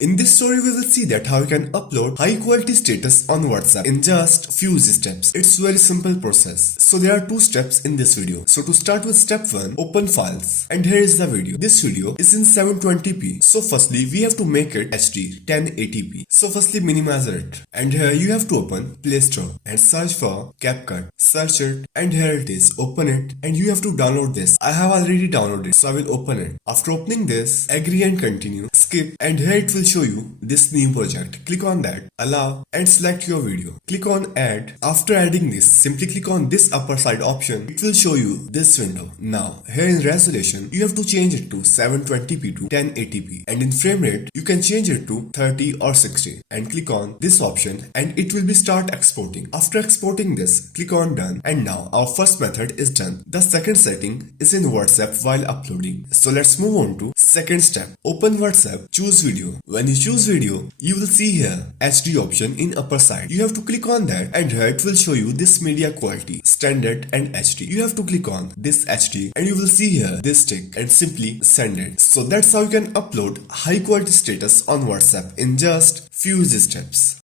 In this story, we will see that how you can upload high quality status on WhatsApp in just few steps. It's very simple process. So there are two steps in this video. So to start with step 1, open files. And here is the video. This video is in 720p. So firstly, we have to make it HD 1080p. So firstly, minimize it. And here you have to open Play Store and search for CapCut. Search it and here it is. Open it and you have to download this. I have already downloaded, so I will open it. After opening this, agree and continue. Skip and here it will show you this new project. Click on that, allow and select your video. Click on add. After adding this, simply click on this upper side option. It will show you this window. Now here in resolution, you have to change it to 720p to 1080p, and in frame rate you can change it to 30 or 60 and click on this option and it will be start exporting. After exporting this, click on done, and now our first method is done. The second setting is in WhatsApp while uploading. So let's move on to second step. Open WhatsApp, choose video. When you choose video, you will see here HD option in upper side. You have to click on that and here it will show you this media quality, standard and HD. You have to click on this HD and you will see here this tick and simply send it. So that's how you can upload high quality status on WhatsApp in just few steps.